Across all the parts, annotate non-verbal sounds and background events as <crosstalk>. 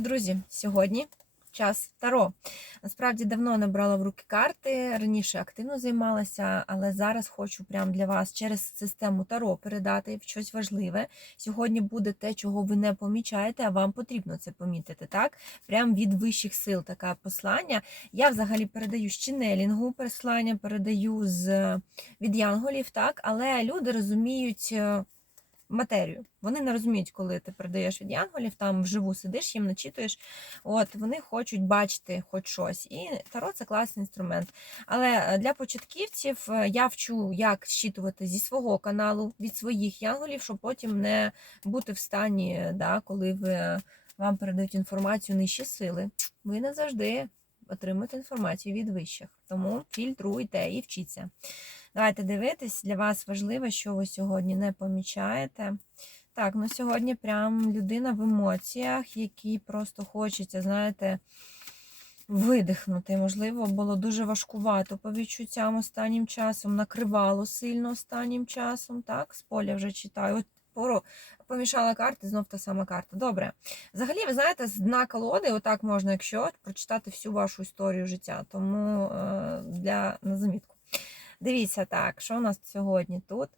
Друзі, сьогодні час Таро. Насправді давно не брала в руки карти, раніше активно займалася, але зараз хочу прямо для вас через систему Таро передати щось важливе. Сьогодні буде те, чого ви не помічаєте, а вам потрібно це помітити. Так, прям від вищих сил таке послання. Я взагалі передаю з ченелінгу послання, передаю з від янголів, так, але люди розуміють. Е, матерію. Вони не розуміють, коли ти передаєш від янголів, там вживу сидиш, їм начитуєш. От вони хочуть бачити хоч щось. І таро це класний інструмент. Але е, для початківців е, я вчу, як щитувати зі свого каналу від своїх янголів, щоб потім не бути в стані, да, коли ви, вам передають інформацію нижчі сили. Ви не завжди отримуєте інформацію від вищих. Тому фільтруйте і вчіться. Давайте дивитись, для вас важливо, що ви сьогодні не помічаєте. Так, ну сьогодні прям людина в емоціях, якій просто хочеться, знаєте, видихнути. Можливо, було дуже важкувато по відчуттям останнім часом, накривало сильно останнім часом. Так, з поля вже читаю. От поро помішала карти, знов та сама карта. Добре. Взагалі, ви знаєте, з дна колоди, отак можна, якщо прочитати всю вашу історію життя. Тому е, для на замітку. Дивіться так, що у нас сьогодні тут.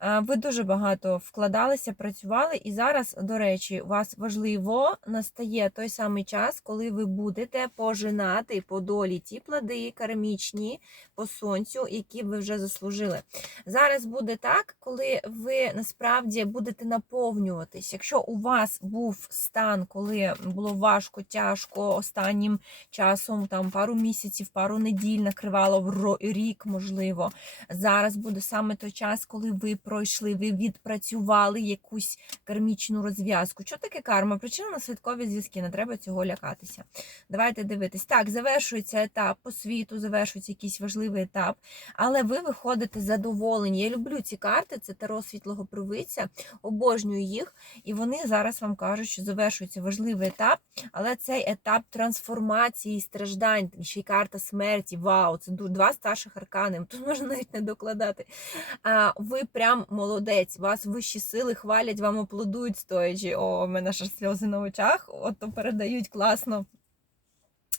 Е, Ви дуже багато вкладалися, працювали, і зараз, до речі, у вас важливо настає той самий час, коли ви будете пожинати по долі ті плоди кармічні по сонцю, які ви вже заслужили. Зараз буде так, коли ви насправді будете наповнюватись. Якщо у вас був стан, коли було важко, тяжко останнім часом, там пару місяців, пару неділь накривало в рік, можливо. Зараз буде саме той час, коли ви пройшли, ви відпрацювали якусь кармічну розв'язку. Що таке карма? Причинно-наслідкові зв'язки, не треба цього лякатися. Давайте дивитись. Так, завершується етап по світу, завершується якийсь важливий етап, але ви виходите задоволені. Я люблю ці карти, це таро світлого провидця, обожнюю їх, і вони зараз вам кажуть, що завершується важливий етап, але цей етап трансформації, страждань, ще й карта смерті. Вау, це два старших аркани. Тут можна навіть не докладати. Ви прям молодець, вас вищі сили хвалять, вам аплодують стоячи. О, у мене ж сльози на очах, от то передають класно.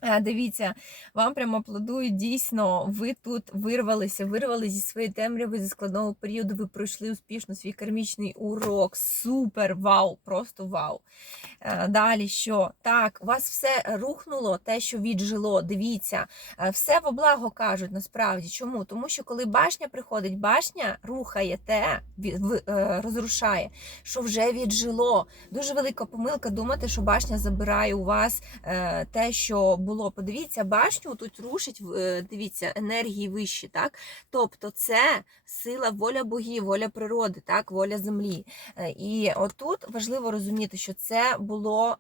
А, Дивіться, вам прямо аплодують дійсно. Ви тут вирвалися, вирвали зі своєї темряви, зі складного періоду. Ви пройшли успішно свій кармічний урок. Супер! Вау! Просто вау! Е, Далі що? Так, у вас все рухнуло, те, що віджило. Дивіться, е, все во благо кажуть насправді. Чому? Тому що коли башня приходить, башня рухає те, е, розрушає, що вже віджило. Дуже велика помилка думати, що башня забирає у вас е, те, що було. Подивіться, башню тут рушить, е, дивіться, енергії вищі, так? Тобто це сила, воля богів, воля природи, так, воля землі. Е, І отут важливо розуміти, що це було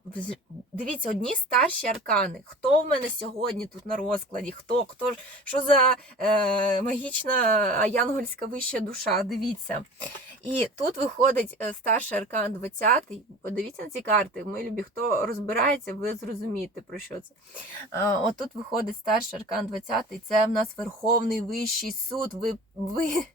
дивіться, одні старші аркани. Хто в мене сьогодні тут на розкладі? Хто, хто що за е, магічна янгольська вища душа? Дивіться. І тут виходить е, старший аркан 20. Подивіться на ці карти. Мої любі, хто розбирається, ви зрозумієте про що це. Е, Отут виходить старший аркан 20. Це в нас Верховний Вищий суд. Ви, ви,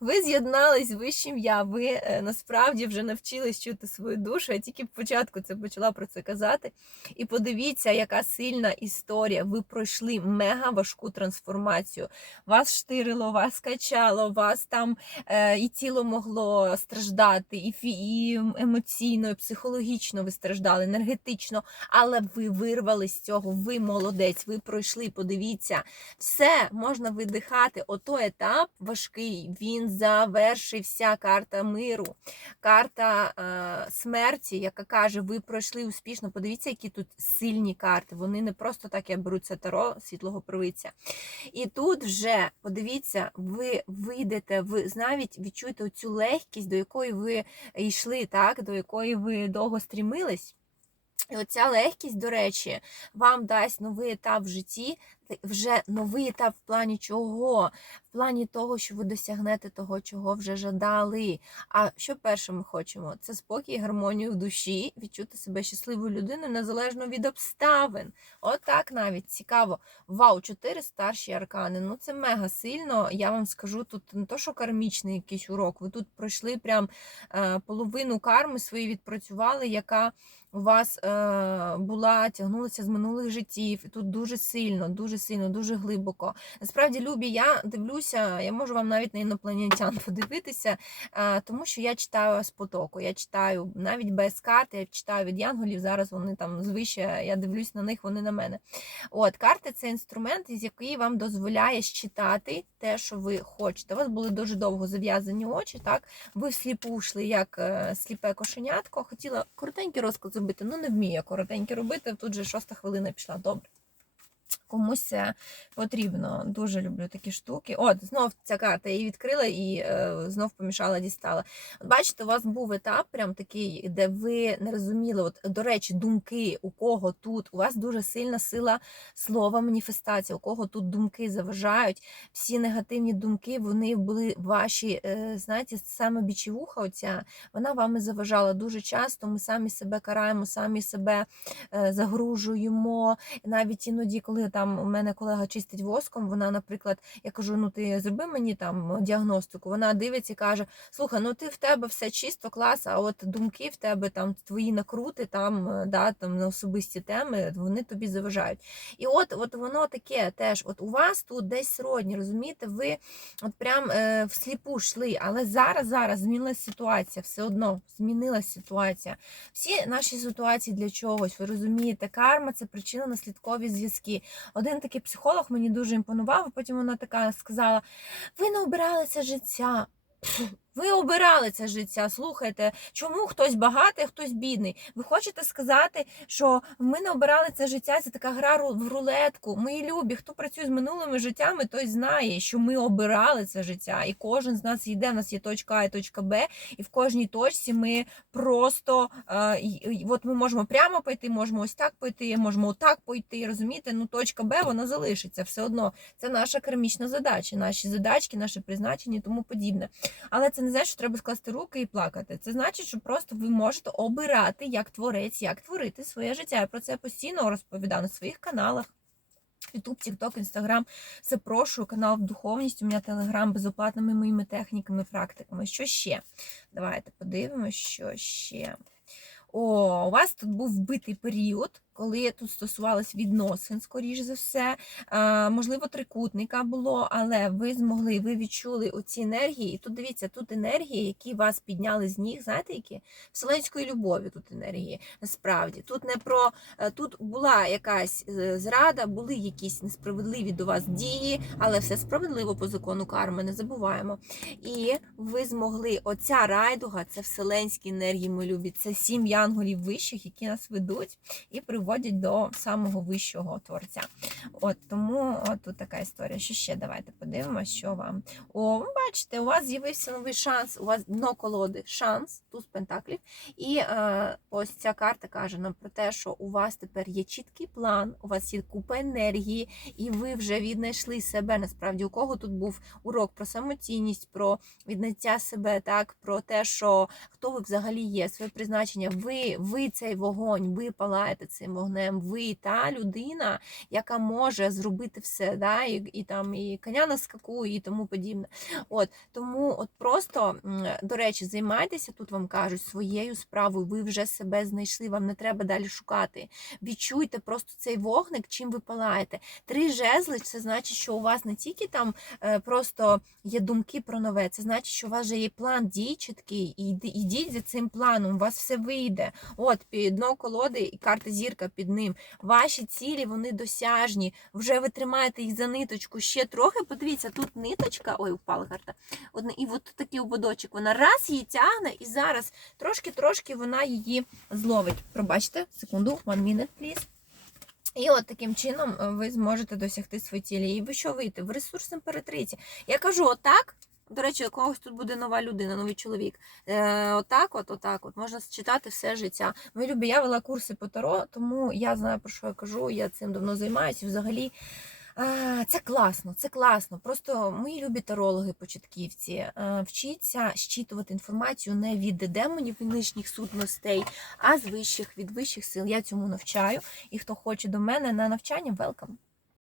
ви з'єднались з вищим я. Ви е, насправді вже навчились чути свою душу. Я тільки початку це почала про це казати. І подивіться, яка сильна історія. Ви пройшли мега важку трансформацію. Вас штирило, вас качало, вас там е, і тіло могло страждати, і, і емоційно, і психологічно ви страждали, енергетично. Але ви вирвали з цього. Ви молодець, ви пройшли. Подивіться, все можна видихати. Ото етап важкий. Він завершився. Карта миру, карта е, смерті, яка каже, ви пройшли успішно. Подивіться, які тут сильні карти. Вони не просто так я беру це таро світлого провидця. І тут вже подивіться, ви вийдете, ви навіть відчуєте цю легкість, до якої ви йшли, так, до якої ви довго стрімились. І оця легкість, до речі, вам дасть новий етап в житті, вже новий етап в плані чого? Плані того, що ви досягнете того, чого вже жадали. А що перше ми хочемо? Це спокій гармонію в душі, відчути себе щасливою людиною незалежно від обставин. Отак навіть цікаво. Вау, чотири старші аркани. Ну це мега сильно. Я вам скажу, тут не то, що кармічний якийсь урок. Ви тут пройшли прям е, половину карми свої відпрацювали, яка у вас е, була, тягнулася з минулих життів, і тут дуже сильно, дуже сильно, дуже глибоко. Насправді, любі, я дивлюся, я можу вам навіть на інопланетян <laughs> подивитися, тому що я читаю з потоку. Я читаю навіть без карти, я читаю від янголів. Зараз вони там звище, я дивлюсь на них, вони на мене. От карти це інструмент, із який вам дозволяє считати те, що ви хочете. У вас були дуже довго зав'язані очі, так? Ви всліпу йшли, як е, сліпе кошенятко. Хотіла коротенький розклад зробити, ну не вмію я коротенький робити. Тут же шоста хвилина пішла. Добре. Комусь це потрібно. Дуже люблю такі штуки. От, знов ця карта її відкрила і е, знов помішала, дістала. От бачите, у вас був етап прям такий, де ви не розуміли, от, до речі, думки, у кого тут, у вас дуже сильна сила слова маніфестація, у кого тут думки заважають. Всі негативні думки, вони були ваші, е, знаєте, саме бічівуха, оця, вона вами заважала дуже часто. Ми самі себе караємо, самі себе е, загружуємо. Навіть іноді, коли там у мене колега чистить воском, вона, наприклад, я кажу: ну ти зроби мені там діагностику. Вона дивиться і каже: Слухай, ну ти в тебе все чисто, клас, а от думки в тебе там твої накрути, там е, да, там на особисті теми, вони тобі заважають. І от, от воно таке теж. От у вас тут десь сродні, розумієте, ви от прям е, всліпу йшли, але зараз, зараз змінилася ситуація, все одно змінилася ситуація. Всі наші ситуації для чогось, ви розумієте, карма це причинно-наслідкові зв'язки. Один такий психолог мені дуже імпонував, потім вона така сказала: ви не обиралися життя. Ви обирали це життя. Слухайте, чому хтось багатий, хтось бідний? Ви хочете сказати, що ми не обирали це життя? Це така гра в рулетку. Мої любі, хто працює з минулими життями, той знає, що ми обирали це життя, і кожен з нас йде. У нас є точка А і точка Б, і в кожній точці ми просто е, от ми можемо прямо пойти, можемо ось так пойти, можемо отак пойти. Розумієте? Ну точка Б вона залишиться все одно. Це наша кармічна задача, наші задачки, наше призначення тому подібне. Але це не значить, що треба скласти руки і плакати. Це значить, що просто ви можете обирати як творець, як творити своє життя. Я про це постійно розповідаю на своїх каналах. Ютуб, Тікток, Інстаграм. Запрошую канал в духовність. У мене телеграм безоплатними моїми техніками, практиками. Що ще? Давайте подивимося, що ще. О, у вас тут був вбитий період, коли тут стосувалось відносин, скоріш за все. Можливо, трикутника було, але ви змогли, ви відчули оці енергії. І тут дивіться, тут енергії, які вас підняли з ніг, знаєте, які? Вселенської любові тут енергії. Насправді. Тут не про е, тут була якась е, зрада, були якісь несправедливі до вас дії, але все справедливо по закону карми, не забуваємо. І ви змогли, оця райдуга, це вселенські енергії, ми любі, це сім янголів вищих, які нас ведуть і приводять до самого вищого творця. От тому от тут така історія. Що ще? Давайте подивимося, що вам. О, ви бачите, у вас з'явився новий шанс, у вас дно колоди, шанс, туз пентаклів. І е, ось ця карта каже нам про те, що у вас тепер є чіткий план, у вас є купа енергії, і ви вже віднайшли себе. Насправді, у кого тут був урок про самоцінність, про віднаття себе, так, про те, що хто ви взагалі є, своє призначення. Ви, ви цей вогонь, ви палаєте цим вогнем, ви та людина, яка може зробити все, да, і, і там і коня на скаку, і тому подібне. От тому, от просто до речі, займайтеся тут, вам кажуть, своєю справою. Ви вже себе знайшли, вам не треба далі шукати. Відчуйте просто цей вогник, чим ви палаєте. Три жезли це значить, що у вас не тільки там е, просто є думки про нове, це значить, що у вас вже є план дій чіткий, і ідіть за цим планом, у вас все вийде. От під дно колоди і карта зірка під ним. Ваші цілі вони досяжні. Вже ви тримаєте їх за ниточку ще трохи. Подивіться, тут ниточка. Ой, впала карта. Одне, і от такий ободочок. Вона раз її тягне, і зараз трошки-трошки вона її зловить. Пробачте, секунду, one minute, please. І от таким чином е, ви зможете досягти свої цілі. І ви що вийти? В ресурс імператриці. Я кажу, отак. До речі, у когось тут буде нова людина, новий чоловік. Е, отак, от, отак, от можна читати все життя. Мої любі, я вела курси по Таро, тому я знаю про що я кажу. Я цим давно займаюся. Взагалі, а, це класно, це класно. Просто мої любі тарологи, початківці, е, вчіться щитувати інформацію не від демонів і нижніх сутностей, а з вищих від вищих сил. Я цьому навчаю. І хто хоче до мене на навчання, welcome.